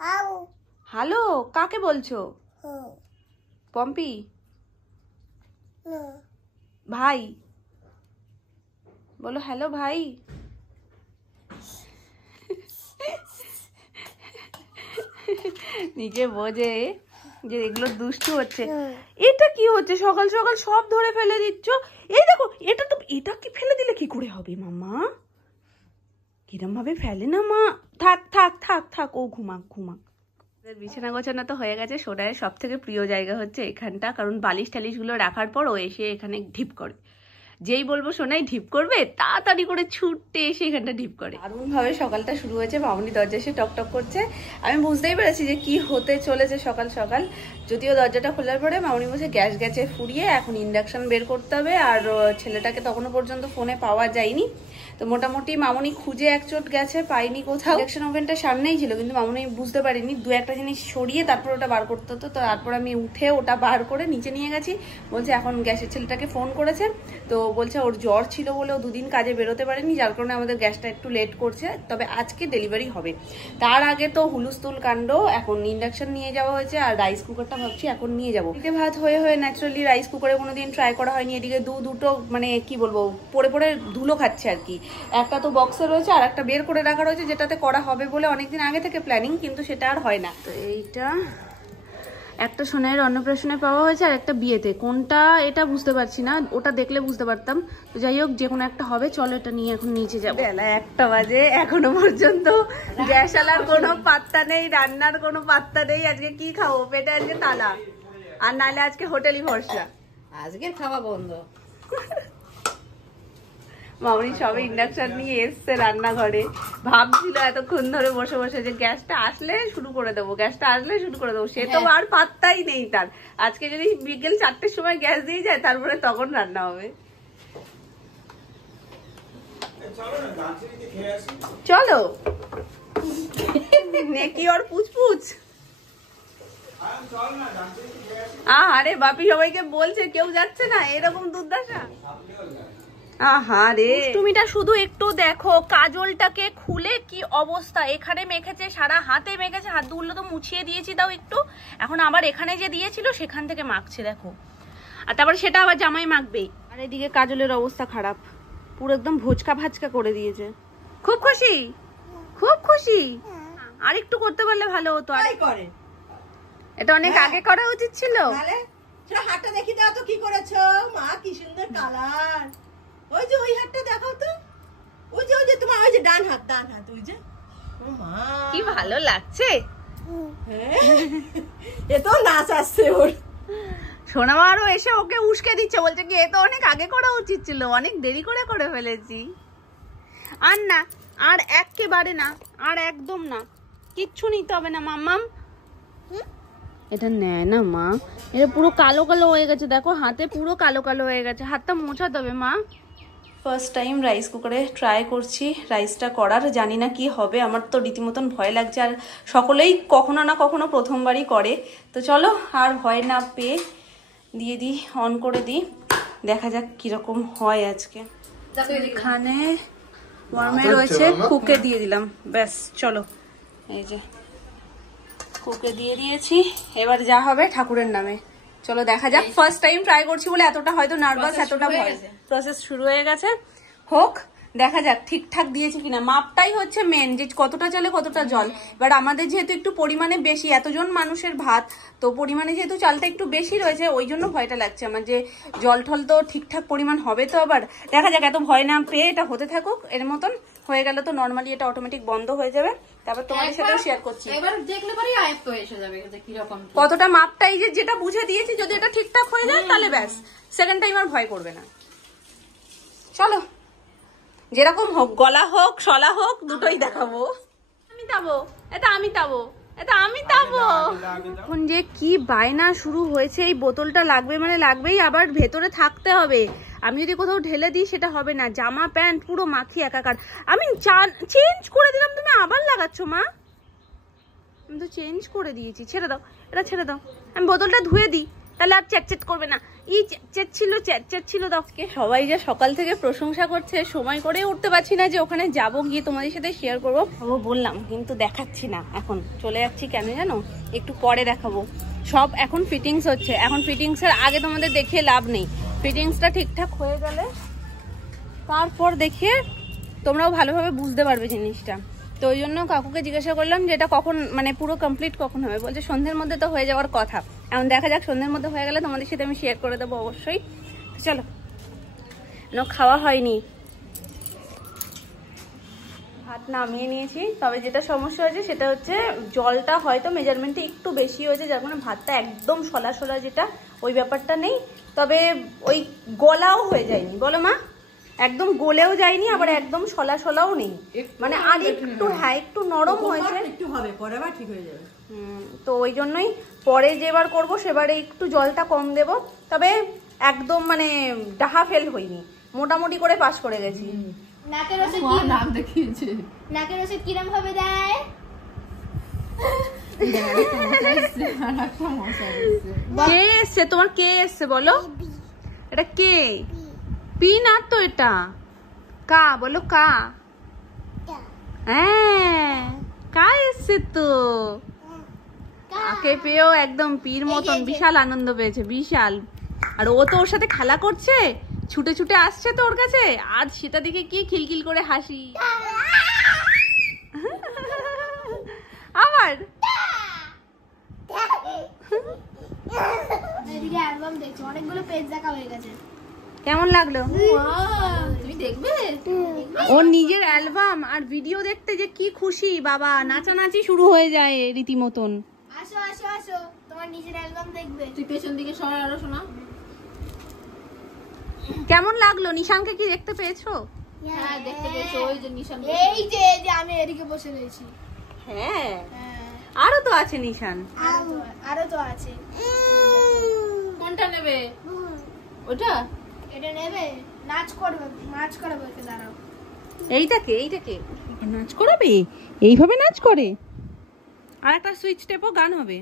Hello, কাকে বলছো? পম্পি ভাই বলো, হ্যালো ভাই। নিজে বোঝে যে এগুলো দুষ্টু হচ্ছে। এটা কি হচ্ছে? সকাল সকাল সব ধরে ফেলে দিচ্ছ। এই দেখো, এটা কি ফেলে দিলে কি করে হবে মামা? কিরম ভাবে ফেলে না মা। থাক থাক থাক থাক, ও ঘুমাক ঘুমাক। বিছানা গোছানো তো হয়ে গেছে। সোনায়ের সব থেকে প্রিয় জায়গা হচ্ছে এখানটা, কারণ বালিশ টালিশ গুলো রাখার পর ও এসে এখানে ঢিপ করে। যেই বলবো সোনাই ঢিপ করবে, তাড়াতাড়ি করে ছুটতে এসে এখানটা ঢিপ করে। দারুণ ভাবে সকালটা শুরু হয়েছে। মামনি দরজা এসে টকটক করছে। আমি বুঝতেই পেরেছি যে কি হতে চলেছে সকাল সকাল। যদিও দরজাটা খোলার পরে মামনি বসে গ্যাস গেছে ফুরিয়ে এখন ইন্ডাকশন বের করতে হবে। আর ছেলেটাকে তখনো পর্যন্ত ফোনে পাওয়া যায়নি। তো মোটামুটি মামনি খুঁজে একচোট গেছে, পাইনি কোথাও। ইন্ডাকশন ওভেনটা সামনেই ছিল, কিন্তু মামনি বুঝতে পারিনি দু একটা জিনিস সরিয়ে তারপর ওটা বার করতে হতো। তো তারপর আমি উঠে ওটা বার করে নিচে নিয়ে গেছি। বলছে এখন গ্যাসের ছেলেটাকে ফোন করেছে, তো বলছে ওর জ্বর ছিল বলে ও দুদিন কাজে বেরোতে পারেনি, যার কারণে আমাদের গ্যাসটা একটু লেট করছে। তবে আজকে ডেলিভারি হবে। তার আগে তো হুলুস্থুল কাণ্ড। এখন ইন্ডাকশন নিয়ে যাওয়া হয়েছে, আর রাইস কুকারটা ভাবছি এখন নিয়ে যাবো। এদিকে ভাত হয়ে ন্যাচারালি রাইস কুকারে কোনোদিন ট্রাই করা হয়নি। এদিকে দুটো মানে কি বলবো, পড়ে পড়ে ধুলো খাচ্ছে আর কি। একটা তো বক্সে রয়েছে, আর একটা বের করে রাখা রয়েছে, যেটাতে করা হবে বলে অনেকদিন আগে থেকে প্ল্যানিং, কিন্তু সেটা আর হয় না। তো এইটা একটা সোনাইয়ের অন্নপ্রাশনে পাওয়া হয়েছে, আর একটা বিয়েতে। কোনটা এটা বুঝতে পারছি না, ওটা দেখলে বুঝতে পারতাম। তো যাই হোক, যে কোনো একটা হবে। চলো এটা নিয়ে এখন নিচে যাবো। বেলা 1টা বাজে, এখনো পর্যন্ত গ্যাস আলার কোনো পাত্তা নেই, রান্নার কোনো পাত্তা নেই। আজকে কি খাবো? পেটে আজকে তালা, আর নাহলে আজকে হোটেলই ভরসা। আজকে খাওয়া বন্ধ। মামনি সবে ইন্ডাকশন নিয়ে এসছে রান্নাঘরে। ভাবছিল এতক্ষণ ধরে বসে বসে যে গ্যাসটা আসলে শুরু করে দেবো, গ্যাসটা আসলে শুরু করে দেবো। সে তো আর পাত্তাই নেই তার। আজকে যদি বিকেল 4টের সময় গ্যাস দিয়ে যায়, তারপরে তখন রান্না হবে। চলো নেকি ওর পুচপুচ। আরে বাপি সবাইকে বলছে, কেউ যাচ্ছে না এরকম দুর্দশা। আহারে, তুমিটা শুধু একটু দেখো, কাজলটাকে খুলে কি অবস্থা। এখানে মেখেছে, সারা হাতে মেখেছে, হাতগুলো তো মুছিয়ে দিয়েছি তাও একটু। এখন আবার এখানে যে দিয়েছিল সেখান থেকে মাখছে দেখো। আর তারপর সেটা আবার জামাই মাখবেই। আর এদিকে কাজলের অবস্থা খারাপ, পুরো একদম ভোচকা ভাচকা করে দিয়েছে। খুব খুশি, খুব খুশি। আর একটু করতে পারলে ভালো হতো। আর করে এটা অনেক আগে করা উচিত ছিল। হাতটা দেখি দাও তো, কি করেছো মা? কি সুন্দর কালার। ওই যে ওই হাতটা দেখাও তো। ওই যে তোমার ওই যে ডান হাত ওই যে। ও মা, কি ভালো লাগছে। এ তো নাচ আসছে ওর। সোনামারও এসে ওকে উস্কে দিচ্ছে, বলছে কি এ তো অনেক আগে করা উচিত ছিল, অনেক দেরি করে করে ফেলেছি। আর না, আর একেবারে না, আর একদম না, কিচ্ছু নিতে হবে না মাম্মাম। এটা নেয় না মা, এটা পুরো কালো কালো হয়ে গেছে দেখো, হাতে পুরো কালো কালো হয়ে গেছে। হাতটা মোছাতে হবে মা। ফার্স্ট টাইম রাইস কুকারে ট্রাই করছি রাইসটা করার। জানি না কি হবে, আমার তো রীতিমতন ভয় লাগছে। আর সকলেই কখনো না কখনো প্রথমবারই করে। তো চলো আর ভয় না পেয়ে দিয়ে দিই, অন করে দিই, দেখা যাক কিরকম হয় আজকে। এখানে ওয়ার্মে রয়েছে, কুকে দিয়ে দিলাম, ব্যাস চলো। এই যে কুকে দিয়ে দিয়েছি, এবার যা হবে ঠাকুরের নামে। চলো দেখা যাক। ফার্স্ট টাইম ট্রাই করছি বলে এতটা হয়তো নার্ভাস, এতটা ভয়। প্রসেস শুরু হয়ে গেছে, হোক, দেখা যাক ঠিকঠাক দিয়েছে কিনা। মাপটাই হচ্ছে মেন, যে কতটা চালে কতটা জল। এবার আমাদের যেহেতু একটু পরিমাণে বেশি, এতজন মানুষের ভাত, তো পরিমাণে যেহেতু চালটা একটু বেশি রয়েছে, ওই জন্য ভয়টা লাগছে আমার যে জল ঠল তো ঠিকঠাক পরিমাণ হবে তো। আবার দেখা যাক, এত ভয় না পেয়ে এটা হতে থাকুক। এর মতন হয়ে গেল তো নর্মালি এটা অটোমেটিক বন্ধ হয়ে যাবে। তারপর তোমাদের সাথেও শেয়ার করছি। এবার দেখলে পরেই আয়ত্ত এসে যাবে যে কি রকম কতটা মাপটাই যেটা বুঝে দিয়েছি, যদি এটা ঠিকঠাক হয়ে যায় তাহলে ব্যাস, সেকেন্ড টাইম আর ভয় করবে না। চলো যেরকম হোক, গলা হোক শলা হোক, দুটোই দেখাবো। আমি তাবো, এটা আমি তাবো, এটা আমি তাবো। এখন যে কি বায়না শুরু হয়েছে, এই বোতলটা লাগবে মানে লাগবেই, আবার ভেতরে থাকতে হবে। আমি যদি কোথাও ঢেলে দিই সেটা হবে না। জামা প্যান্ট পুরো মাখি একাকার। আমি চেঞ্জ করে দিলাম, তুমি আবার লাগাচ্ছ মা? আমি তো চেঞ্জ করে দিয়েছি, ছেড়ে দাও, এটা ছেড়ে দাও। আমি বোতলটা ধুয়ে দিই, তাহলে আর চ্যাট করবে না। চ্যাট ছিল দশকে। সবাই যে সকাল থেকে প্রশংসা করছে, সময় করে উঠতে পারছি না যে ওখানে যাব, গিয়ে তোমাদের সাথে শেয়ার করবো। বললাম কিন্তু দেখাচ্ছি না, এখন চলে যাচ্ছি। কেন জানো, একটু পরে দেখাবো। সব এখন ফিটিংস হচ্ছে, এখন ফিটিংসের আগে তোমাদের দেখিয়ে লাভ নেই। ফিটিংসটা ঠিকঠাক হয়ে গেলে তারপর দেখিয়ে তোমরাও ভালোভাবে বুঝতে পারবে জিনিসটা। তো ওই জন্য কাকুকে জিজ্ঞাসা করলাম যে এটা কখন, মানে পুরো কমপ্লিট কখন হবে। বলছে সন্ধ্যের মধ্যে তো হয়ে যাওয়ার কথা। এখন দেখা যাক, সন্ধ্যের মধ্যে হয়ে গেলে তোমাদের সাথে আমি শেয়ার করে দেবো অবশ্যই। তো চলো, খাওয়া হয়নি, ভাত নামিয়ে নিয়েছি। তবে যেটা সমস্যা হয়েছে সেটা হচ্ছে জলটা হয়তো মেজারমেন্টে একটু বেশি হয়েছে, যার কারণে ভাতটা একদম সলা সলা, যেটা ওই ব্যাপারটা নেই। তবে ওই গলাও হয়ে যায়নি, বলো মা, একদম গলেও যায়নি, আবার একদম সলা সলাও নেই, মানে আর একটু, হ্যাঁ একটু নরম হয়েছে, একটু হবে, পরে আবার ঠিক হয়ে যাবে। তো ওই জন্যই পরে যেবার করবো সেবারে একটু জলটা কম দেব। তবে একদম মানে ডাহা ফেল হয়নি, মোটামুটি করে পাস করে গেছি। নাকের রসে কি নাক দেখিয়েছে, নাকের রসে কিরম ভাবে দেয়? কে এসছে তোমার, কে এসছে বলো? এটা কে? পি না তো, এটা কা বলো, কা। হ্যাঁ, কা এসছে তো। কাকে পেয়েও একদম পীর মতন বিশাল আনন্দ পেয়েছে, বিশাল। আর ও তো ওর সাথে খেলা করছে, ছুটে ছুটে আসছে তো ওর কাছে, আর সেটা দেখে কি খিলখিল করে হাসি। আবার এদিকে অ্যালবাম দেখছো, অনেকগুলো পেজ দেখা হয়ে গেছে। কেমন লাগলো? তুমি দেখবে? ওর নিজের অ্যালবাম আর ভিডিও দেখতে যে কি খুশি বাবা, নাচানাচি শুরু হয়ে যায় রীতিমতন। আসো আসো আসো, তোমার নিজের অ্যালবাম দেখবে। তুই পেছন দিকে সরা, আরো শোনা। কেমন লাগলো? নিশানকে কি দেখতে পেয়েছো? হ্যাঁ দেখতে পেয়েছো, ওই যে নিশান। এই যে আমি এদিকে বসে রয়েছি। হ্যাঁ, আরো তো আছে নিশান, আরো তো আছে। কোনটা নেবে? ওটা এটা নেবে? নাচ করবে, নাচ করাবে, ওকে দাঁড়াও। এইটাকে নাচ করাবে, এইভাবে নাচ করে। আর একটা সুইচ টেপও গান হবে।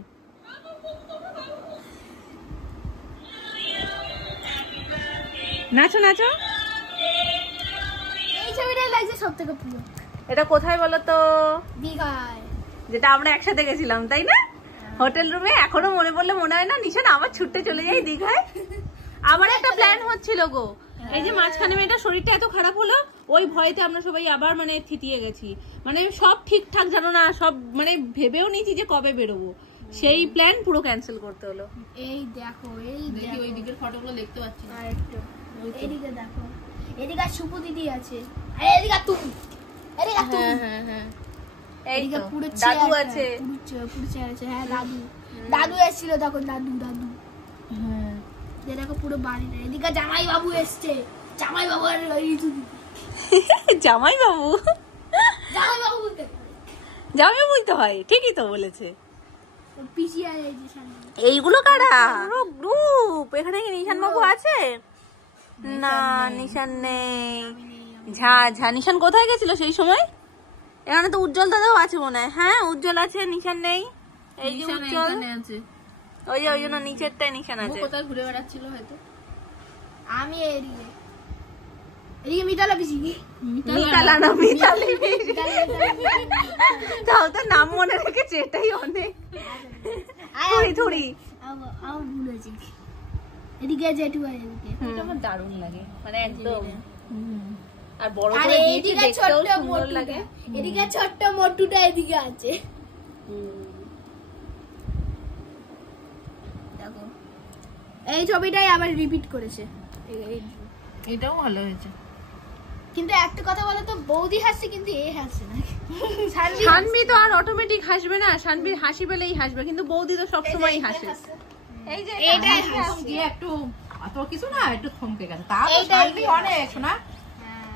নাচো নাচো। এই ছবিটাই লাগছে সবথেকে প্রিয়। এটা কোথায় বলো তো? দীঘায়, যেটা আমরা একসাথে গেছিলাম, তাই না? হোটেল রুমে। এখনো মনে পড়লে মনে হয় না নিশান আবার ছুটতে চলে যাই দীঘায়। আবার একটা প্ল্যান হচ্ছিল গো, এই যে মাঝখানে মেয়েটা শরীরটা এত খারাপ হলো, ওই ভয়তে আমরা সবাই আবার মানে থিতিয়ে গেছি। মানে সব ঠিকঠাক জানো না, সব মানে ভেবেও নিয়েছি যে কবে বেরোবো, সেই প্ল্যান পুরো ক্যান্সেল করতে হলো। এই দেখো, এই দেখি ওই দিকের ফটোগুলো দেখতে পাচ্ছি না। আর একটু এদিকে দেখো, এদিকে সুপু দিদি আছে, আর এদিকে তুমি, এদিকে তুমি। হ্যাঁ হ্যাঁ, এদিকে পুরো দাদু আছে, পুরো চেয়ার আছে। হ্যাঁ দাদু এসেছিল তখন, দাদু হ্যাঁ যে দেখো পুরো বাড়িটা। এদিকে জামাই বাবু এসছে, জামাই বাবু আর জামাই বাবু, জামাই বাবু বলতে জামাই বাবুই তো হয়, ঠিকই তো বলেছে। পিসি আর এই যে সামনে। এইগুলো কারা? গ্রুপ। এখানে কি নিশান বাবু আছে? না, নিশান নেই। ঝা নিশান কোথায় গেছিল সেই সময়? এখানে তো উজ্জ্বল দাদাও আছে মনে হয়। হ্যাঁ উজ্জ্বল আছে, নিশান নেই। এই যে উজ্জ্বল, ওই যে ওই জন্য নিচেরটাই নিশান আছে। কোথায় ঘুরে বেড়াচ্ছিল হয়তো। আমি এদিকে মিতালা পিসি, মিতালা না, মিতালি। তাও তো নাম মনে রেখেছে, এটাই অনেক। থুড়ি আমার ভুল হয়েছে। এদিকে জেঠু আর এদিকে। আমার দারুণ লাগে, মানে একদম। আর বড় আর করে দিয়েছি, এদিকে দেখতেও ছোট্ট সুন্দর লাগে। এদিকে ছোট্ট মোটুটা এদিকে আছে। দেখো এই ছবিটাই আবার রিপিট করেছে। এটাও ভালো হয়েছে, কিন্তু একটা কথা বলো তো, বৌদি হাসছে কিন্তু এ হাসছে না। শানবি তো আর অটোমেটিক হাসবে না, শানবি হাসি পেলেই হাসবে, কিন্তু বৌদি তো সবসময় হাসে। এই যে এটাই হাসছে। দিয়ে একটু অত কিছু না, একটু থমকে গেল। তা তো শানবি অনেক শোনা,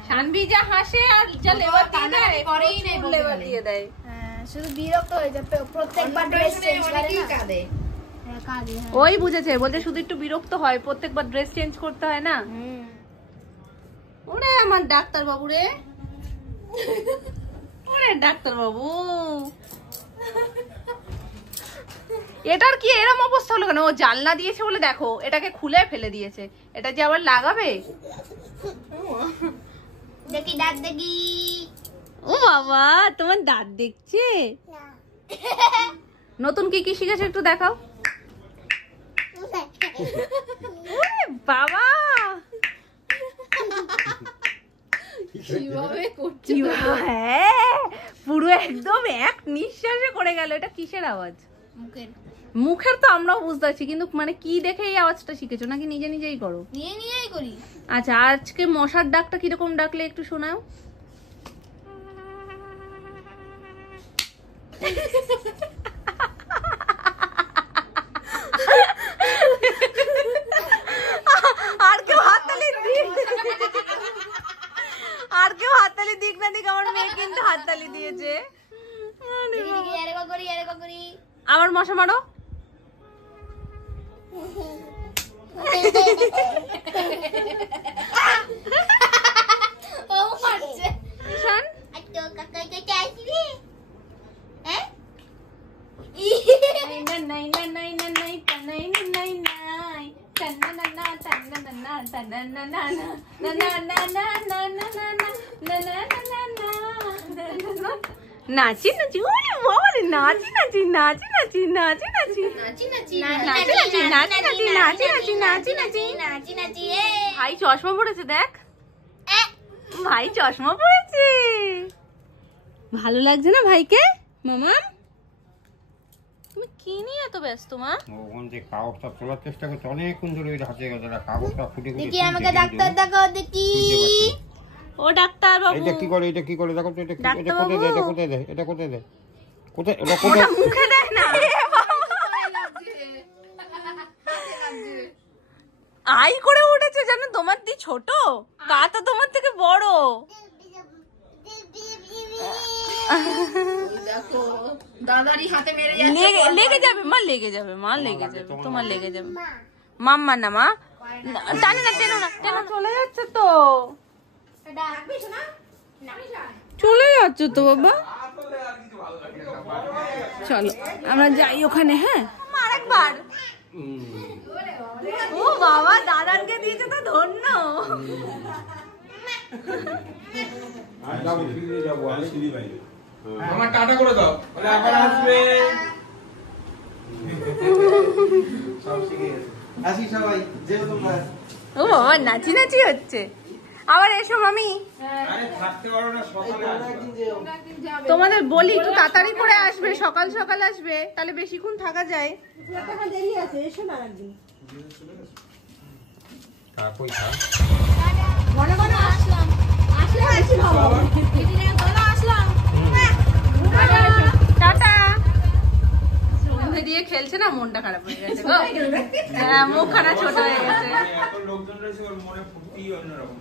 শানবি যা হাসে আর যা লেবার দিয়ে দেয়, করেই নেই বলতে লেবার গেলে। দিয়ে দেয়। হ্যাঁ, শুধু বিরক্ত হয়ে যায় প্রত্যেকবার ড্রেস চেঞ্জ করে না। কাঁদে। হ্যাঁ, কাঁদে, হ্যাঁ। ওই বুঝেছে, বলতে শুধু একটু বিরক্ত হয়, প্রত্যেকবার ড্রেস চেঞ্জ করতে হয় না। ওরে আমার ডাক্তার বাবু রে, ওরে ডাক্তার বাবু। এটার কি এরম অবস্থা হলো কেন? ও জানলা দিয়েছে বলে দেখো এটাকে খুলে ফেলে দিয়েছে। এটা যে আবার লাগাবে। দেখি দাঁত দেখি। ও বাবা তোমার দাঁত দেখছে। নতুন কি কি শিখেছো একটু দেখাও। ওরে বাবা কিভাবে করছে? হ্যাঁ পুরো একদম এক নিঃশ্বাসে করে গেল। এটা কিসের আওয়াজ? মুখের। মুখের তো আমরাও বুঝতে পারছি, কিন্তু মানে কি দেখে এই আওয়াজটা শিখেছো নাকি নিজে নিজেই করো? নিয়েই করি। আচ্ছা আজকে মশার ডাকটা কিরকম ডাকলে একটু শোনাও। আর কেউ হাততালি দিক, আর কেউ হাততালি দিক না দিক, আমার মেয়ে কিন্তু হাততালি দিয়েছে। আবার মশা মারো। ঈশান নাচি নাচি, ওরে বাবা রে, নাচি নাচি নাচি নাচি নাচি নাচি নাচি নাচি। ভাই চশমা পড়েছে দেখ, ভাই চশমা পড়েছে। ভালো লাগছে না ভাইকে? মামা তুমি কি নিয়ে এত ব্যস্ত মা? ওখান থেকে কাগজটা তোলার চেষ্টা করছে অনেকক্ষণ ধরে, ওই হাতে কাগজটা ফুটে দেখি আমাকে ডাক্তার দেখাও দেখি। ও ডাক্তার বাবু, এটা কি করে, এটা কি করে দেখো তো, এটা ডাক্তার কোথায় বাবু। দেয়, এটা কোথায় দেয়, এটা কোথায় দেয়, কোথায়, এটা কোথায়? মুখে দেয় না। আই করে উঠেছে জানো, তোমার দি ছোট, কাটা তোমার থেকে বড়। দেখো দাদারই হাতে মেরে লেগে যাবে মা, লেগে যাবে মা, লেগে যাবে, তোমার লেগে যাবে। মাম্মা না মা, টানে না, টেনো না, টেনো। চলে যাচ্ছে তো, চলে যাচ্ছে তো বাবা। চলো আমরা যাই ওখানে। হ্যাঁ আরেকবার। ও বাবা দাদানকে দিয়েছে তো ধন্য। আমার টাটা করে দাও, বলে আবার আসবে। সব শিখে গেছে। আসি সবাই, যেও তোমরা। ও বাবা নাচি নাচি হচ্ছে। আবার এসো মামি। আরে থাকতে পারো না, সকালে আসবে। তোমাদের বলি একটু তাড়াতাড়ি করে আসবে, সকাল সকাল আসবে, তাহলে বেশিক্ষণ থাকা যায়। দেরি আছে, এসো না একদিন। কই খা মনে মনে আসলাম। আসলে আছি বাবা। দিদিনে বলো আসলাম। টাটা। সন্ধে দিয়ে খেলছে না, মনটা খারাপ হয়ে গেছে গো। হ্যাঁ মুখখানা ছোট হয়ে গেছে। এত লোকজন রয়েছে, ওর মনে ফুর্তি অন্যরকম।